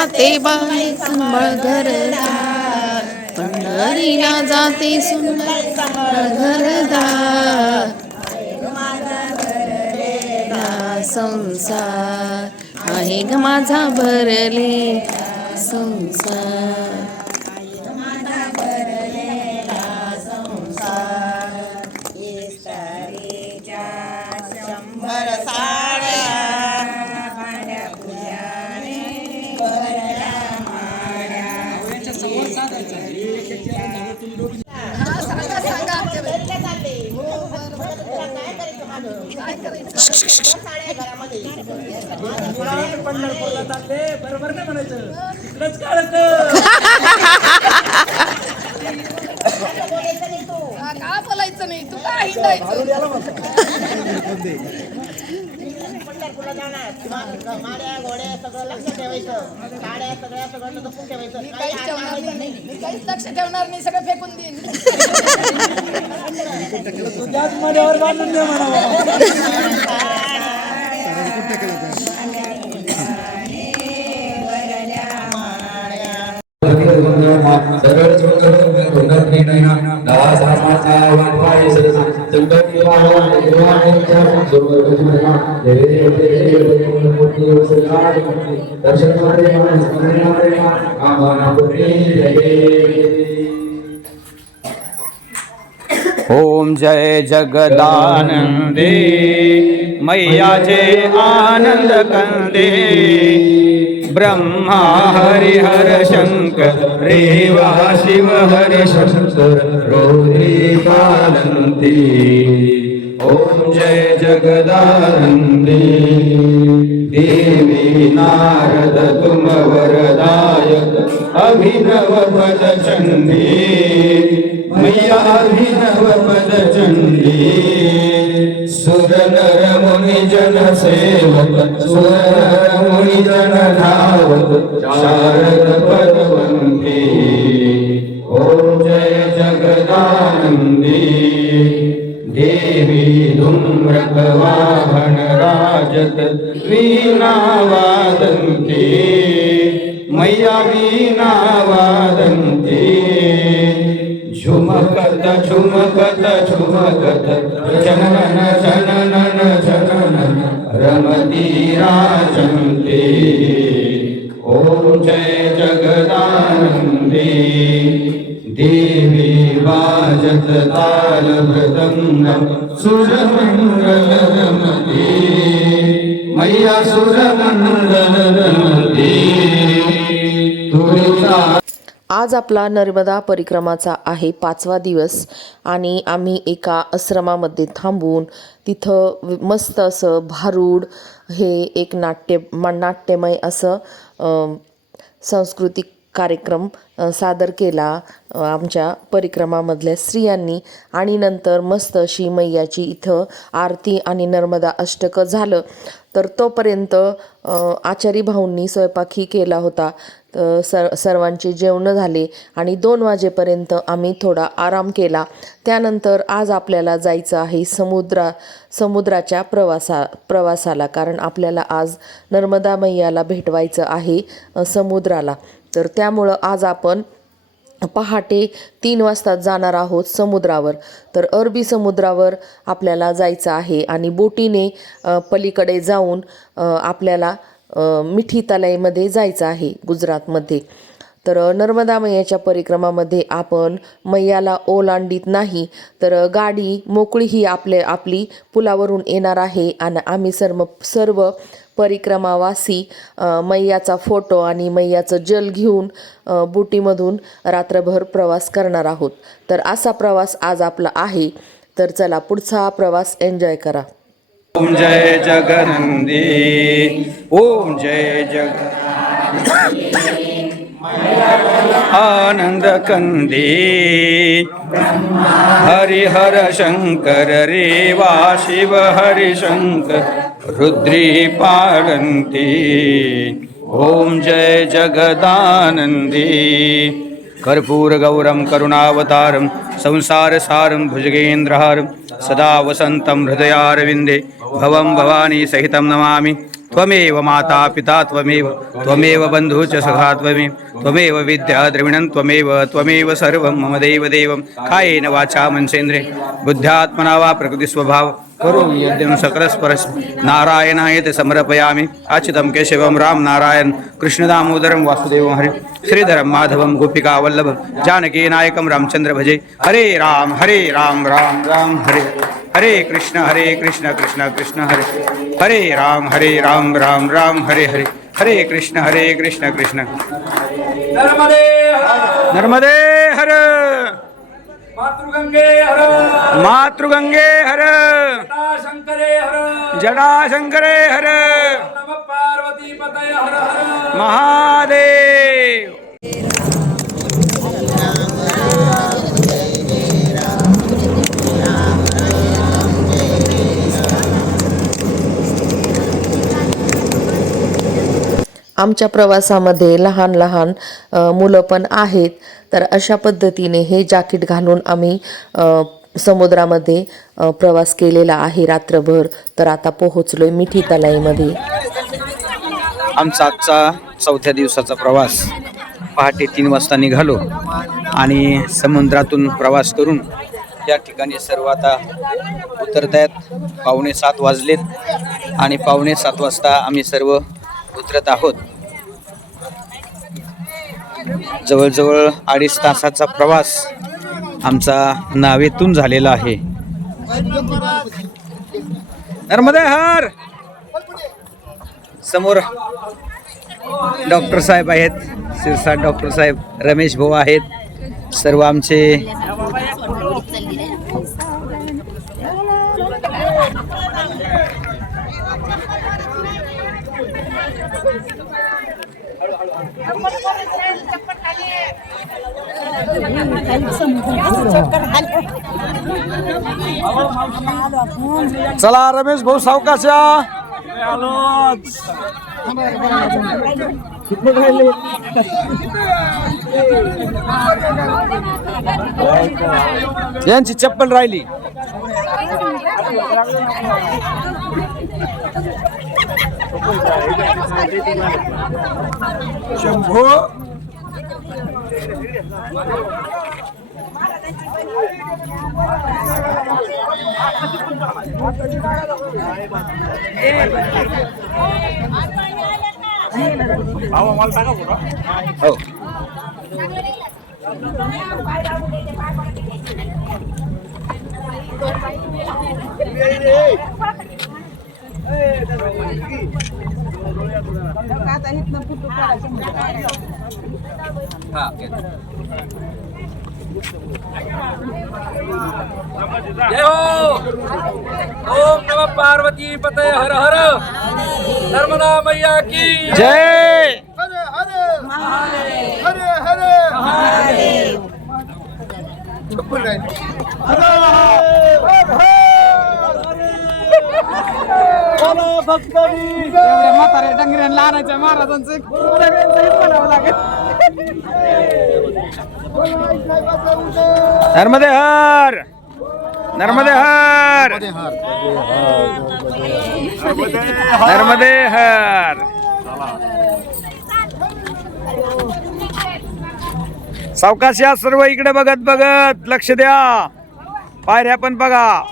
जाते बाई संबळ घरदार, पंढरीला जाते सुनबाई संबळ घरदार. संसार आहे ग माझा भरले संसार. पंढरपूरला चालले बरोबर नाही म्हणायचं इकडंच काढत का बोलायचं नाही तू काय हिंडायचं. पंढरपूरला जाणार माड्या घोड्या सगळं लक्ष ठेवायचं, गाड्या सगळ्या सगळं जपून ठेवायचं. मी काहीच ठेवणार नाही, मी काहीच लक्ष ठेवणार नाही, सगळं फेकून देईन. त्याच माड्यावर बांधून दे म्हणावं. ओम जय जगदानंदे मैया जय आनंद कंदे. ब्रह्मा हरिहर शंकर रेवा शिव हरि शंकर रोधी पालंती. ओम जय जगदानंदे देवी नारद तुम वरदायक अभिनव पद चंडी. मैया अभिनव पद चंडी. सुर नर मुनि जन सेवक सुर नर मुनि जन धावक शारद पदवंती. ओम जय जगदानंदी देवी धूम्रक वाहन राजत वीणा वादंती. मैया वीणा वादंती. झुमकत झुमकत झुमकत जनन जनन जनन रमती राजंती. ओम जय जगदानंदी देवी वाजत ताल मृदंगम सुरमंगल रमती. मैया सुरमंगल रमती. तुझा आज आपला नर्मदा परिक्रमाचा आहे 5वा दिवस आणि आम्ही एका आश्रमामध्ये थांबून तिथं मस्त असं भारूड हे एक नाट्यमय असं सांस्कृतिक कार्यक्रम सादर केला आमच्या परिक्रमामधल्या स्त्रियांनी. आणि नंतर मस्त अशी मैयाची इथं आरती आणि नर्मदा अष्टक झालं. तर तोपर्यंत आचारी भाऊंनी स्वयंपाकही केला होता. सर्वांचे जेवणं झाले आणि 2 वाजेपर्यंत आम्ही थोडा आराम केला. त्यानंतर आज आपल्याला जायचं आहे समुद्राच्या प्रवासाला, कारण आपल्याला आज नर्मदा मैयाला भेटवायचं आहे समुद्राला. तर त्यामुळं आज आपण पहाटे 3 वाजता जाणार आहोत समुद्रावर. तर अरबी समुद्रावर आपल्याला जायचं आहे आणि बोटीने पलीकडे जाऊन आपल्याला मिठी तलाईमध्ये जायचं आहे गुजरातमध्ये. तर नर्मदा मैयाच्या परिक्रमामध्ये आपण मैयाला ओलांडीत नाही, तर गाडी मोकळी ही आपली पुलावरून येणार आहे आणि आम्ही सर्व परिक्रमावासी मैयाचा फोटो आणि मैयाचं जल घेऊन बोटीमधून रात्रभर प्रवास करणार आहोत. तर असा प्रवास आज आपला आहे. तर चला पुढचा प्रवास एन्जॉय करा. ओम जय जगनंदी. ओम जय जग आनंद कंदी. हरिहर शंकर रेवा शिव हरि शंकर रुद्री पालंती. ओम जय जगदानंदी. कर्पूर गौरम करुणावतारम संसार सारम भुजगेंद्रहारम सदा वसंतम हृदयारविंदे भवं भवानी सहितं नमामि. त्वमेव माता पिता त्वमेव बन्धु च सखा त्वमेव विद्या द्रविणं त्वमेव सर्वं मम देवं कायेन वाचा मनसेन्द्रे बुद्ध्यात्मना वा प्रकृतिस्वभाव करोमि यद्यं सकलस्परस् नारायणायते समर्पयामि अच्युतं केशवं राम नारायण कृष्णदामोदरं वासुदेवं हरे श्रीधरं माधवं गोपिकावल्लभं जानकीनायकं रामचन्द्र भजे हरे राम राम राम हरे हरे कृष्ण कृष्ण कृष्ण हरे राम राम हरे हरे कृष्ण कृष्ण नर्मदे नर्मदे हर मातृगंगे हर मातृगंगे हर शंकरे हर जटाशंकरे हर नमः पार्वती पतये हर हर महादेव आमच्या प्रवासामध्ये लहान लहान मुलं पण आहेत. तर अशा पद्धतीने हे जॅकेट घालून आम्ही समुद्रामध्ये प्रवास केलेला आहे रात्रभर. तर आता पोहोचलोय मिठी तलाईमध्ये. आमचा आजचा 4थ्या दिवसाचा प्रवास पहाटे 3 वाजता निघालो आणि समुद्रातून प्रवास करून या ठिकाणी सर्व आता उतरत आहेत. 6:45 वाजलेत आणि 6:45 वाजता आम्ही सर्व उतरत आहोत. जवळजवळ 2.5 तासाचा प्रवास आमचा नावेतून झालेला आहे. नर्मदे हर. समोर डॉक्टर साहेब आहेत, शिरसाट डॉक्टर साहेब, रमेश भाऊ आहेत, सर्व आमचे चला रमेश भाऊ सावकाशा. यांची चप्पल राहिली. शंभू हो. जय हो. ओम नमः पार्वती पतये हर हर. नर्मदा मैया की जय. म्हातारे डंगऱ्याला लहानाच्या महाराजांचं म्हणावं लागेल. नर्मदे हर. नर्मदे हर. नर्मदे हर. सावकाश या सर्व इकडे बघत बघत लक्ष द्या. पायऱ्या पण बघा.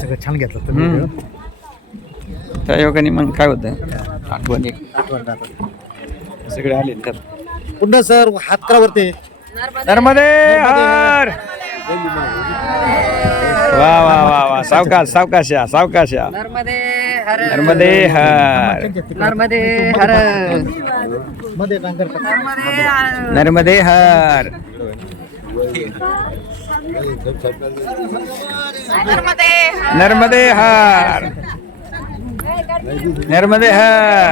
सगळं छान घेतलं तुम्ही. त्या योगाने मग काय होतं आठवण एक सगळे आले तर. पुन्हा सर हात करा वरती. नर्मदे हर. वा वा वा वा. सावकाश सावकाश या सावकाश या. नर्मदे हर. नर्मदे हर. नर्मदे हर. मध्ये नांगर नर्मदे हर. नर्मदे हर. नर्मदे हर.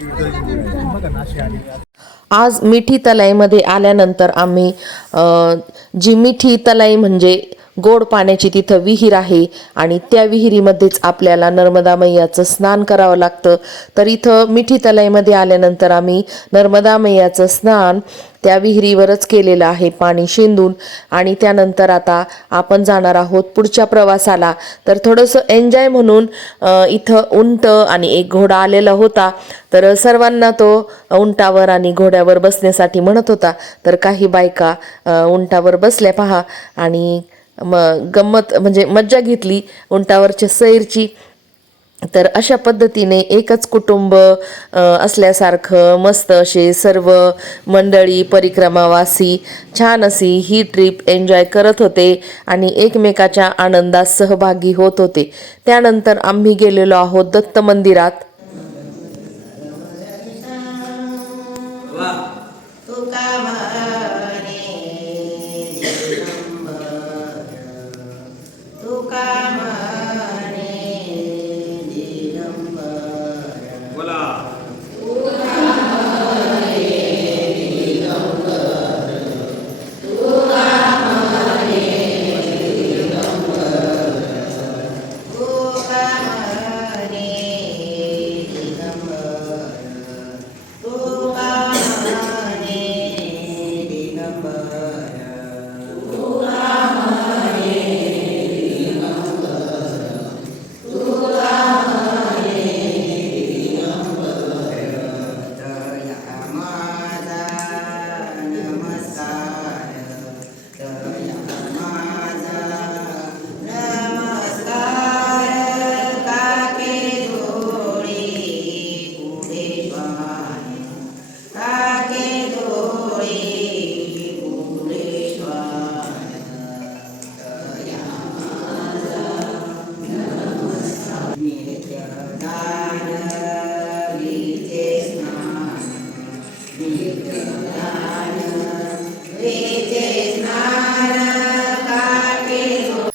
बघा ना अशी आली. आज मिठी तलाईमध्ये आल्यानंतर आम्ही जी मिठी तलाई म्हणजे गोड पाण्याची तिथं विहीर आहे आणि त्या विहिरीमध्येच आपल्याला नर्मदा मैयाचं स्नान करावं लागतं. तर इथं मिठी तलाईमध्ये आल्यानंतर आम्ही नर्मदा मैयाचं स्नान त्या विहिरीवरच केलेलं आहे पाणी शिंदून. आणि त्यानंतर आता आपण जाणार आहोत पुढच्या प्रवासाला. तर थोडंसं एन्जॉय म्हणून इथं उंट आणि एक घोडा आलेला होता. तर सर्वांना तो उंटावर आणि घोड्यावर बसण्यासाठी म्हणत होता. तर काही बायका उंटावर बसल्या पहा आणि गंमत म्हणजे मज्जा घेतली उंटावरच्या सैरची. तर अशा पद्धतीने एकच कुटुंब असल्यासारखं मस्त असे सर्व मंडळी परिक्रमावासी छान अशी ही ट्रिप एन्जॉय करत होते आणि एकमेकाच्या आनंदात सहभागी होत होते. त्यानंतर आम्ही गेलेलो आहोत दत्त मंदिरात.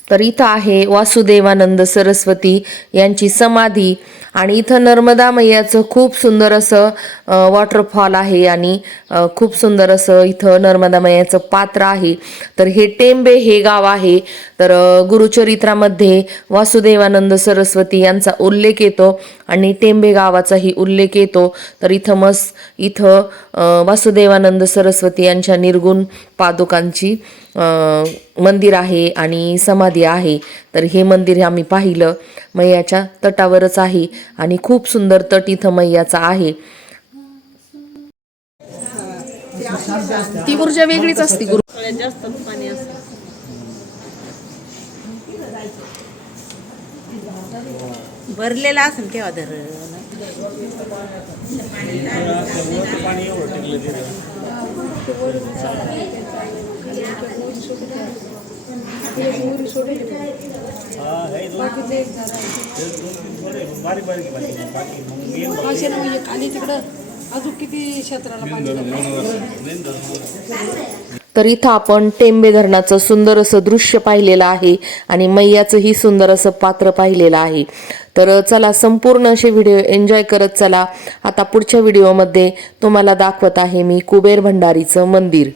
तर इथं आहे वासुदेवानंद सरस्वती यांची समाधी आणि इथं नर्मदा मैयाचं खूप सुंदर असं वॉटरफॉल आहे आणि खूप सुंदर असं इथं नर्मदा मैयाचं पात्र आहे. तर हे टेंबे हे गाव आहे. तर गुरुचरित्रामध्ये वासुदेवानंद सरस्वती यांचा उल्लेख येतो आणि टेंबे गावाचाही उल्लेख येतो. तर इथं वासुदेवानंद सरस्वती यांच्या निर्गुण पादुकांची मंदिर आहे आणि समाधी आहे. तर हे मंदिर आम्ही पाहिलं मैयाच्या तटावरच आहे आणि खूप सुंदर तट इथं मैयाचा आहे. ती ऊर्जा वेगळीच असते. भरलेला असेल केव्हा धरण. खाली तिकडं अजून किती क्षेत्राला पाणी. तर इथं आपण टेंबे धरणाचं सुंदर असं दृश्य पाहिलेलं आहे आणि मैयाचंही सुंदर असं पात्र पाहिलेलं आहे. तर चला संपूर्ण असे व्हिडिओ एन्जॉय करत चला. आता पुढच्या व्हिडिओमध्ये तुम्हाला दाखवत आहे मी कुबेर भंडारीचं मंदिर.